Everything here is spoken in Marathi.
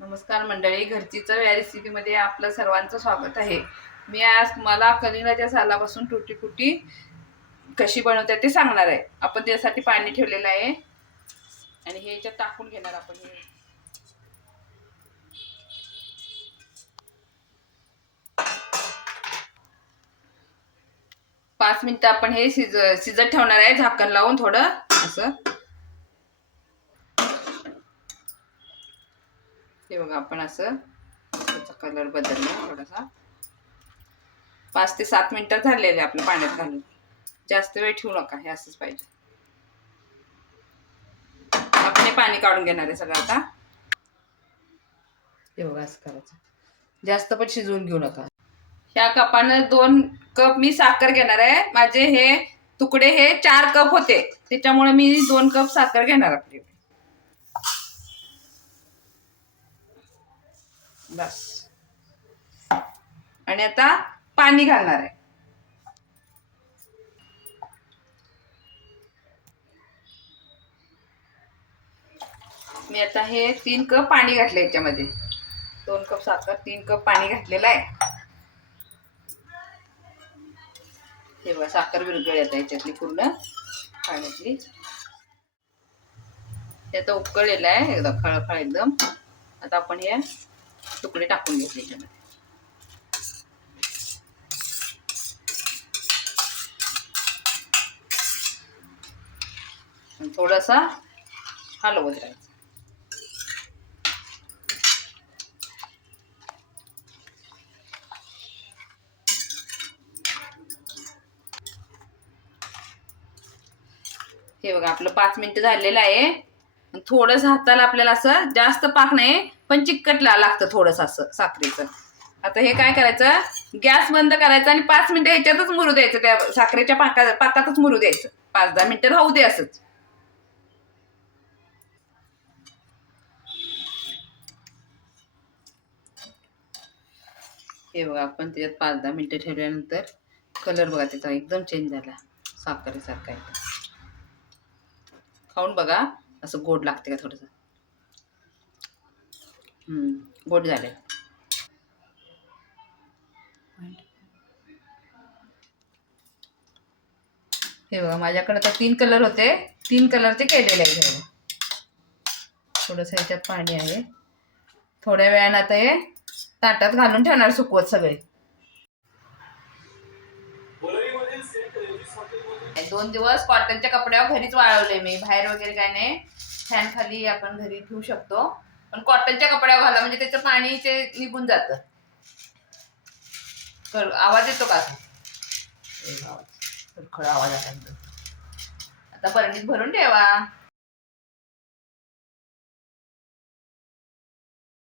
नमस्कार मंडळी, घरची चव या रेसिपीमध्ये आपलं सर्वांचं स्वागत आहे. मी आज तुम्हाला कलिंगडाच्या सालापासून टुटी फुटी कशी बनवतात ते सांगणार आहे. आपण त्यासाठी पाणी ठेवलेलं आहे आणि हे याच्यात टाकून घेणार आपण. हे 5 मिनिटं आपण हे शिजत ठेवणार आहे, झाकण लावून थोडं असं. हे बघा, आपण असं त्याचा कलर बदलला थोडासा. 5 ते 7 मिनिटं झालेले आपल्या पाण्यात घालून. जास्त वेळ ठेवू नका, हे असंच पाहिजे. आपण हे पाणी काढून घेणार आहे सगळं आता. हे बघा, असं करायचं. जास्त पण शिजवून घेऊ नका. ह्या कपानं 2 कप मी साखर घेणार आहे. माझे हे तुकडे हे 4 कप होते, त्याच्यामुळे मी 2 कप साखर घेणार आपली. बस. आणि आता पाणी घालणार आहे. मी आता हे 3 कप पाणी घातलं याच्यामध्ये. 2 कप साखर, 3 कप पाणी घातलेलं आहे. हे बघा, साखर विरघळली आता याच्यातली पूर्ण पाण्यातली. हे आता उकळलेलं आहे एकदम खळखळ एकदम. आता आपण हे तुकडे टाकून घेतले याच्यामध्ये. थोडासा हलवत राहायचं. हे बघा, आपलं 5 मिनिटं झालेलं आहे. थोडस हाताला आपल्याला असं जास्त पाक नाही, पण चिकटला लागतं थोडस असं साखरेचं. आता हे काय करायचं, गॅस बंद करायचा आणि 5 मिनिटं ह्याच्यातच मुरू द्यायचं. त्या साखरेच्या पाकातच मुरू द्यायचं. 5-10 मिनिटं राहू दे असंच. हे बघा, आपण त्याच्यात 5-10 मिनिटं ठेवल्यानंतर कलर बघा त्याचा एकदम चेंज झाला, साखरेसारखा आहे. खाऊन बघा, असं गोड लागते का थोडंसं. गोड झालंय. हे बघा, माझ्याकडे तर 3 कलर होते, 3 कलरचे केलेले आहे. हे बघा, थोडंसं ह्याच्यात पाणी आहे. थोड्या वेळानं आता हे ताटात घालून ठेवणार सुकवत सगळे. 2 दिवस कॉटनच्या कपड्यावर घरीच वाळवले मी, बाहेर वगैरे काय नाही. फॅन खाली आपण घरी ठेवू शकतो, पण कॉटनच्या कपड्यावर घाला म्हणजे त्याचं पाणी ते निघून जातं. आवाज येतो का? खळखळ आवाज आता. आता बरणीत भरून ठेवा.